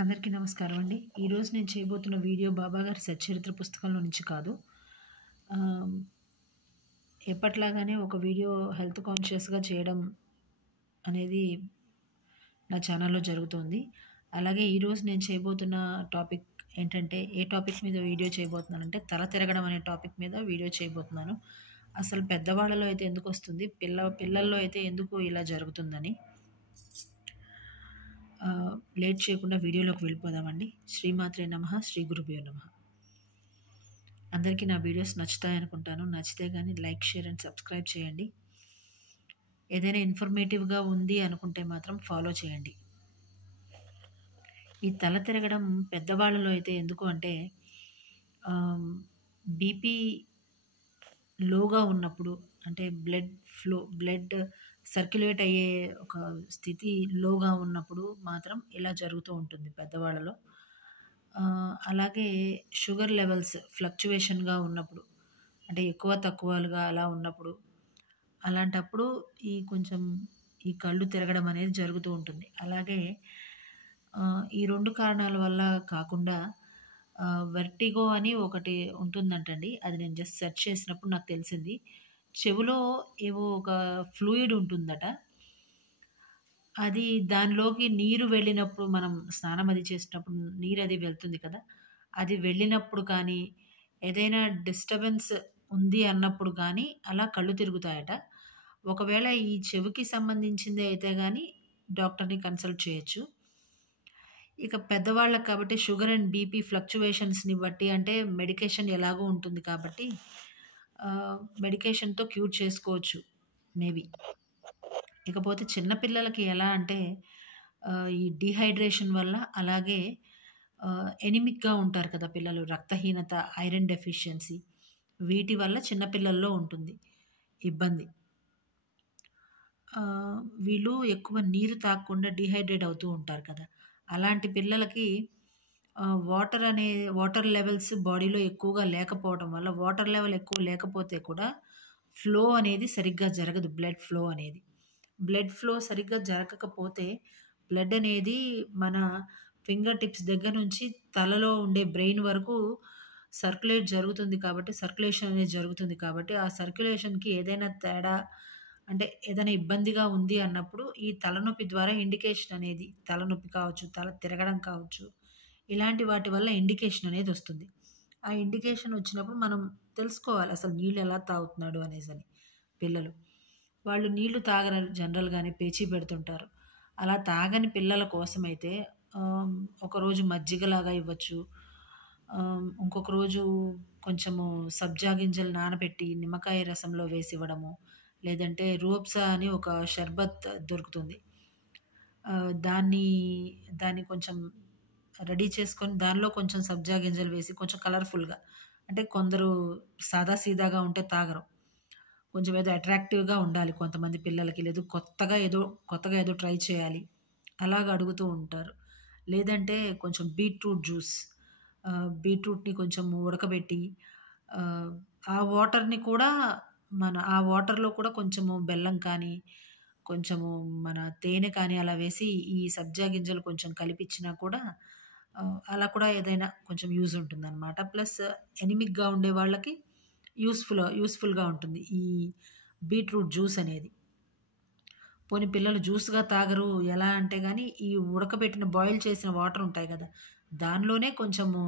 అందరికీ నమస్కారం అండి. ఈరోజు నేను చేయబోతున్న వీడియో బాబాగారి సచ్చరిత్ర పుస్తకంలో నుంచి కాదు. ఆహ్, ఎప్పట్లాగానే ఒక వీడియో హెల్త్ కాన్షియస్‌గా చేయడం అనేది నా ఛానల్‌లో జరుగుతోంది. అలాగే ఈరోజు నేను చేయబోతున్న టాపిక్ ఏంటంటే, ఏ టాపిక్ మీద వీడియో చేయబోతున్నానంటే, తల తిరగడం అనే టాపిక్ మీద వీడియో చేయబోతున్నాను. అసలు పెద్దవాళ్ళలో అయితే ఎందుకొస్తుంది? పిల్లల్లో అయితే ఎందుకు ఇలా జరుగుతుందని. లేట్ చేయకుండా వీడియోలోకి వెళ్ళిపోదామండి. శ్రీమాత్రే నమః, శ్రీ గురుభ్యో నమః. అందరికీ నా వీడియోస్ నచ్చుతాయనుకుంటాను. నచ్చితే గానీ లైక్, షేర్ అండ్ సబ్స్క్రైబ్ చేయండి. ఏదైనా ఇన్ఫర్మేటివ్‌గా ఉంది అనుకుంటే మాత్రం ఫాలో చేయండి. ఈ తల తిరగడం పెద్దవాళ్ళలో అయితే ఎందుకు అంటే ఆహ్, బీపీ లోగా ఉన్నప్పుడు, అంటే బ్లడ్ సర్క్యులేట్ అయ్యే ఒక స్థితి లోగా ఉన్నప్పుడు మాత్రం ఇలా జరుగుతూ ఉంటుంది పెద్దవాళ్ళలో. అలాగే షుగర్ లెవెల్స్ ఫ్లక్చుయేషన్‌గా ఉన్నప్పుడు, అంటే ఎక్కువ తక్కువలుగా అలా ఉన్నప్పుడు, అలాంటప్పుడు కొంచెం ఈ కళ్ళు తిరగడం అనేది జరుగుతూ ఉంటుంది. అలాగే ఈ 2 కారణాల వల్ల కాకుండా వెర్టిగో అని ఒకటి ఉంటుందంటండి. అది నేను జస్ట్ సెర్చ్ చేసినప్పుడు నాకు తెలిసింది. చెవులో ఏవో ఒక ఫ్లూయిడ్ ఉంటుందట. అది దానిలోకి నీరు వెళ్ళినప్పుడు, మనం స్నానం అది చేసినప్పుడు నీరది వెళ్తుంది కదా! అది వెళ్ళినప్పుడు కానీ, ఏదైనా డిస్టర్బెన్స్ ఉంది అన్నప్పుడు గానీ, అలా కళ్ళు తిరుగుతాయట. ఒకవేళ ఈ చెవికి సంబంధించిందే అయితే గానీ, డాక్టర్‌ని కన్సల్ట్ చేయొచ్చు. ఇక పెద్దవాళ్ళకి కాబట్టి షుగర్ అండ్ బీపీ ఫ్లక్చుయేషన్స్‌ని బట్టి, అంటే మెడికేషన్ ఎలాగో ఉంటుంది కాబట్టి, మెడికేషన్‌తో క్యూర్ చేసుకోవచ్చు మేబీ. ఇకపోతే చిన్న పిల్లలకి ఎలా అంటే ఈ డీహైడ్రేషన్ వల్ల, అలాగే ఎనిమిక్‌గా ఉంటారు కదా పిల్లలు. రక్తహీనత, ఐరన్ డెఫిషియన్సీ, వీటి వల్ల చిన్న పిల్లల్లో ఉంటుంది ఇబ్బంది. వీళ్ళు ఎక్కువ నీరు తాగకుండా డీహైడ్రేట్ అవుతూ ఉంటారు కదా! అలాంటి పిల్లలకి వాటర్ లెవెల్స్ బాడీలో ఎక్కువగా లేకపోవడం వల్ల, వాటర్ లెవెల్ ఎక్కువ లేకపోతే కూడా ఫ్లో అనేది సరిగ్గా జరగదు. బ్లడ్ ఫ్లో సరిగ్గా జరగకపోతే, బ్లడ్ అనేది మన ఫింగర్ టిప్స్ దగ్గర నుంచి తలలో ఉండే బ్రెయిన్ వరకు సర్క్యులేషన్ అనేది జరుగుతుంది కాబట్టి, ఆ సర్క్యులేషన్‌కి ఏదైనా తేడా, అంటే ఏదైనా ఇబ్బందిగా ఉంది అన్నప్పుడు, ఈ తలనొప్పి ద్వారా ఇండికేషన్ అనేది, తలనొప్పి కావచ్చు, తల తిరగడం కావచ్చు, ఇలాంటి వాటి వల్ల ఇండికేషన్ అనేది వస్తుంది. ఆ ఇండికేషన్ వచ్చినప్పుడు మనం తెలుసుకోవాలి, అసలు నీళ్ళు ఎలా తాగుతున్నాడు అనేసని. పిల్లలు వాళ్ళు నీళ్లు తాగరు జనరల్‌గానే, పేచీ పెడుతుంటారు. అలా తాగని పిల్లల కోసమైతే ఒకరోజు మజ్జిగలాగా ఇవ్వచ్చు. ఇంకొక రోజు కొంచెము సబ్జా గింజలు నానబెట్టి నిమ్మకాయ రసంలో వేసి ఇవ్వడము. లేదంటే రూఅబ్జా అని ఒక షర్బత్ దొరుకుతుంది. దాన్ని దాన్ని కొంచెం రెడీ చేసుకొని, దానిలో కొంచెం సబ్జా గింజలు వేసి, కొంచెం కలర్‌ఫుల్‌గా, అంటే కొందరు సాదా సీదాగా ఉంటే తాగరు. కొంచెం ఏదో అట్రాక్టివ్‌గా ఉండాలి కొంతమంది పిల్లలకి. లేదు కొత్తగా ఏదో ట్రై చేయాలి, అలాగ అడుగుతూ ఉంటారు. లేదంటే కొంచెం బీట్రూట్‌ని కొంచెం ఉడకబెట్టి, ఆహ్, ఆ వాటర్‌లో కూడా కొంచెము బెల్లం కానీ, కొంచెము మన తేనె కానీ అలా వేసి, ఈ సబ్జా గింజలు కొంచెం కలిపిచ్చినా కూడా అలా కూడా ఏదైనా కొంచెం యూజ్ ఉంటుందనమాట. ప్లస్ ఎనిమిక్‌గా ఉండే వాళ్ళకి యూజ్‌ఫుల్‌గా ఉంటుంది ఈ బీట్రూట్ జ్యూస్ అనేది. పోనీ పిల్లలు జ్యూస్‌గా తాగరు, ఎలా అంటే గాని, ఈ ఉడకబెట్టిన బాయిల్ చేసిన వాటర్ ఉంటాయి గదా! దానిలోనే కొంచెము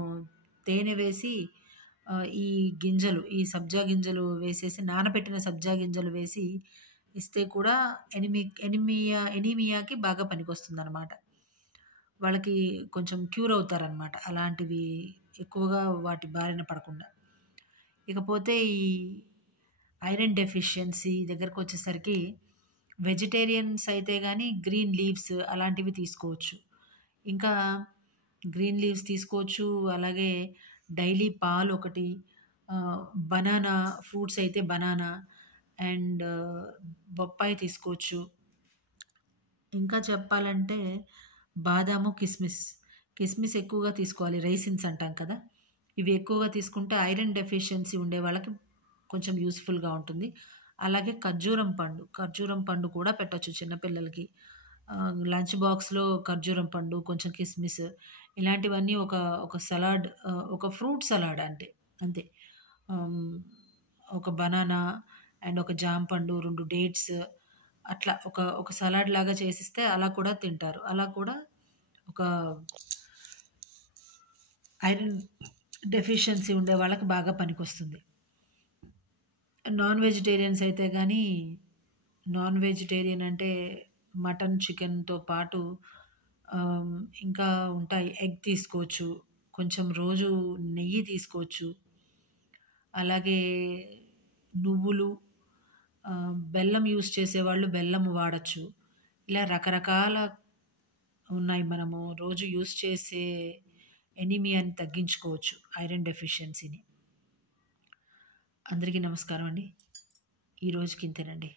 తేనె వేసి, ఈ సబ్జా గింజలు వేసేసి, నానబెట్టిన సబ్జా గింజలు వేసి ఇస్తే కూడా ఎనీమియాకి బాగా పనికొస్తుందనమాట. వాళ్ళకి కొంచెం క్యూర్ అవుతారనమాట, అలాంటివి ఎక్కువగా వాటి బారిన పడకుండా. ఇకపోతే ఈ ఐరన్ డెఫిషియన్సీ దగ్గరకొచ్చేసరికి, వెజిటేరియన్స్ అయితే గాని గ్రీన్ లీవ్స్ అలాంటివి తీసుకోవచ్చు. ఇంకా గ్రీన్ లీవ్స్ తీసుకోవచ్చు. అలాగే డైలీ పాలొకటి, ఆహ్, బనానా ఫ్రూట్స్ అయితే బనానా అండ్ బొప్పాయి తీసుకోవచ్చు. ఇంకా చెప్పాలంటే బాదాము, కిస్మిస్ ఎక్కువగా తీసుకోవాలి. రైసిన్స్ అంటాం కదా! ఇవి ఎక్కువగా తీసుకుంటే ఐరన్ డెఫిషియన్సీ ఉండే వాళ్ళకి కొంచెం యూజ్‌ఫుల్‌గా ఉంటుంది. అలాగే ఖర్జూరం పండు కూడా పెట్టొచ్చు చిన్న పిల్లలకి. లంచ్ బాక్స్‌లో ఖర్జూరం పండు, కొంచెం కిస్మిస్ ఇలాంటివన్నీ ఒక సలాడ్, ఒక ఫ్రూట్ సలాడ్ అంటే అంతే. హ్మ్. ఒక బనానా అండ్ ఒక జామ పండు, 2 డేట్స్ అట్లా ఒక సలాడ్ లాగా చేసిస్తే అలా కూడా తింటారు. అలా కూడా ఒక ఐరన్ డెఫిషియన్సీ ఉండే వాళ్ళకి బాగా పనికొస్తుంది. నాన్ వెజిటేరియన్స్ అయితే గానీ, నాన్ వెజిటేరియన్ అంటే మటన్, చికెన్‌తో పాటు ఆహ్, ఇంకా ఉంటాయి. ఎగ్ తీసుకోవచ్చు. కొంచెం రోజు నెయ్యి తీసుకోవచ్చు. అలాగే నువ్వులు, బెల్లం యూజ్ చేసేవాళ్ళు బెల్లం వాడొచ్చు. ఇలా రకరకాల ఉన్నాయి. మనము రోజు యూజ్ చేసే ఎనీమియాని తగ్గించుకోవచ్చు. ఐరన్ డెఫిషియన్సీని. అందరికీ నమస్కారం అండి. ఈ రోజుకి ఇంతేనండి.